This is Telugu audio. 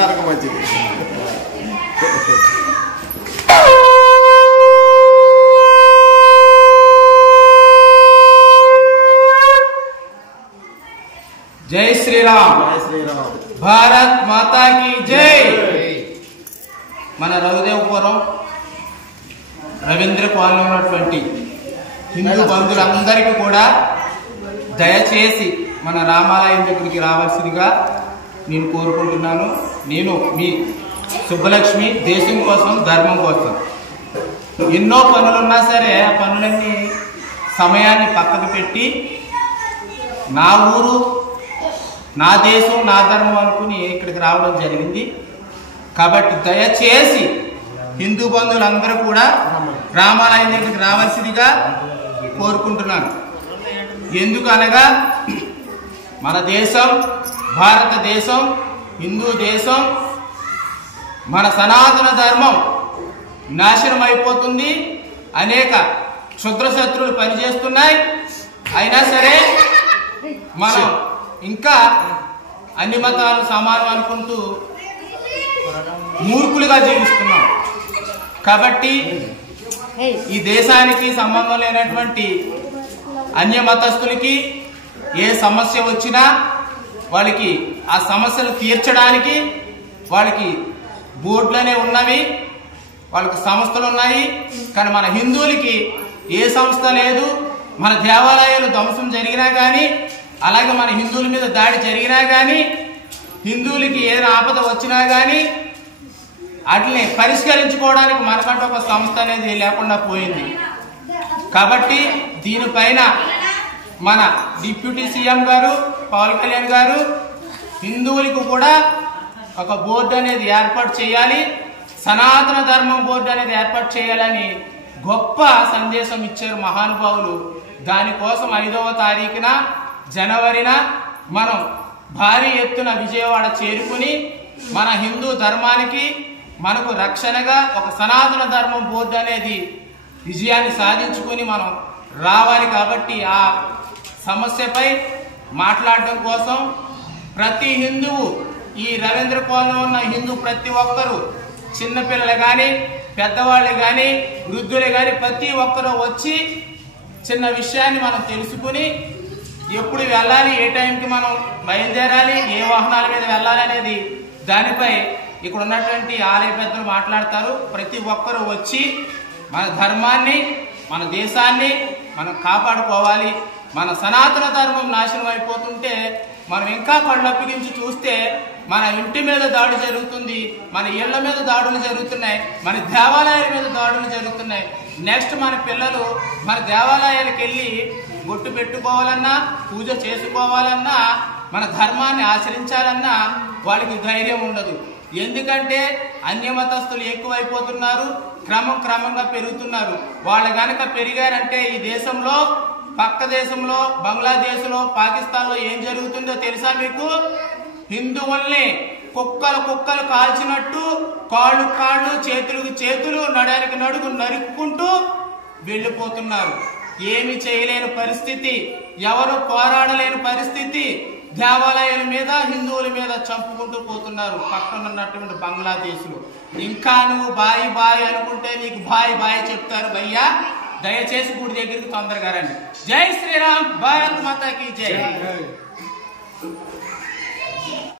ప్రచారం మంచిది. జై శ్రీరామ్. జై శ్రీరామ్. భారత్ మాతా కీ జై. మన రఘుదేవపురం రవీంద్ర కాలనీలో ఉన్నటువంటి హిందూ బంధువులందరికీ కూడా దయచేసి మన రామాలయం దగ్గరికి రావాల్సిందిగా నేను కోరుకుంటున్నాను. నేను మీ సుబ్బలక్ష్మి, దేశం కోసం, ధర్మం కోసం. ఎన్నో పనులున్నా సరే ఆ పనులన్నీ సమయాన్ని పక్కకు పెట్టి నా ఊరు, నా దేశం, నా ధర్మం అనుకుని ఇక్కడికి రావడం జరిగింది. కాబట్టి దయచేసి హిందూ బంధువులందరూ కూడా రామాలయం దగ్గరికి రావాల్సిందిగా కోరుకుంటున్నాను. ఎందుకనగా మన దేశం భారతదేశం, హిందూ దేశం, మన సనాతన ధర్మం నాశనం అయిపోతుంది. అనేక క్షుద్ర శత్రువులు పనిచేస్తున్నాయి. అయినా సరే మనం ఇంకా అన్ని మతాలు సమానం అనుకుంటూ మూర్ఖులుగా జీవిస్తున్నాం. కాబట్టి ఈ దేశానికి సంబంధం లేనటువంటి అన్య మతస్థులకి ఏ సమస్య వచ్చినా వాళ్ళకి ఆ సమస్యలు తీర్చడానికి వాళ్ళకి బోర్డులనే ఉన్నవి, వాళ్ళకి సంస్థలు ఉన్నాయి. కానీ మన హిందువులకి ఏ సంస్థ లేదు. మన దేవాలయాలు ధ్వంసం జరిగినా కానీ, అలాగే మన హిందువుల మీద దాడి జరిగినా కానీ, హిందువులకి ఏదైనా ఆపద వచ్చినా కానీ వాటిని పరిష్కరించుకోవడానికి మనకంటే ఒక సంస్థ అనేది లేకుండా పోయింది. కాబట్టి దీనిపైన మన డిప్యూటీ సీఎం గారు పవన్ కళ్యాణ్ గారు హిందువులకు కూడా ఒక బోర్డు అనేది ఏర్పాటు చేయాలి, సనాతన ధర్మం బోర్డు అనేది ఏర్పాటు చేయాలని గొప్ప సందేశం ఇచ్చారు మహానుభావులు. దానికోసం 5వ తారీఖున జనవరిన మనం భారీ ఎత్తున విజయవాడ చేరుకుని మన హిందూ ధర్మానికి మనకు రక్షణగా ఒక సనాతన ధర్మం బోర్డు అనేది విజయాన్ని సాధించుకుని మనం రావాలి. కాబట్టి ఆ సమస్యపై మాట్లాడడం కోసం ప్రతి హిందువు, ఈ రవీంద్ర కాలనీలో ఉన్న హిందూ ప్రతి ఒక్కరూ, చిన్నపిల్లలు కానీ, పెద్దవాళ్ళు కానీ, వృద్ధులు కానీ, ప్రతి ఒక్కరూ వచ్చి చిన్న విషయాన్ని మనం తెలుసుకుని ఎప్పుడు వెళ్ళాలి, ఏ టైంకి మనం బయలుదేరాలి, ఏ వాహనాల మీద వెళ్ళాలి అనేది దానిపై ఇక్కడ ఉన్నటువంటి ఆలయ పెద్దలు మాట్లాడతారు. ప్రతి ఒక్కరూ వచ్చి మన ధర్మాన్ని, మన దేశాన్ని మనం కాపాడుకోవాలి. మన సనాతన ధర్మం నాశనం అయిపోతుంటే మనం ఇంకా కళ్ళప్పగించి చూస్తే మన ఇంటి మీద దాడి జరుగుతుంది, మన ఇళ్ల మీద దాడులు జరుగుతున్నాయి, మన దేవాలయాల మీద దాడులు జరుగుతున్నాయి. నెక్స్ట్ మన పిల్లలు మన దేవాలయాలకు వెళ్ళి బొట్టు పెట్టుకోవాలన్నా, పూజ చేసుకోవాలన్నా, మన ధర్మాన్ని ఆచరించాలన్నా వాళ్ళకి ధైర్యం ఉండదు. ఎందుకంటే అన్యమతస్థులు ఎక్కువైపోతున్నారు, క్రమంగా పెరుగుతున్నారు. వాళ్ళు గనక పెరిగారంటే ఈ దేశంలో, పక్క దేశంలో, బంగ్లాదేశ్ లో, పాకిస్తాన్ లో ఏం జరుగుతుందో తెలుసా మీకు? హిందువుల్ని కుక్కలు కాల్చినట్టు కాళ్ళు, చేతులు, నడానికి నడుగు నరుక్కుంటూ వెళ్ళిపోతున్నారు. ఏమి చేయలేని పరిస్థితి, ఎవరు పోరాడలేని పరిస్థితి. దేవాలయాల మీద, హిందువుల మీద చంపుకుంటూ పోతున్నారు పక్కన ఉన్నటువంటి బంగ్లాదేశ్ లో. ఇంకా నువ్వు బాయ్ అనుకుంటే నీకు బాయ్ చెప్తారు. భయ్యా దయచేసి గుడి దగ్గరికి తొందరగా రండి. జై శ్రీరామ్. భారత్ మాతా కీ జై.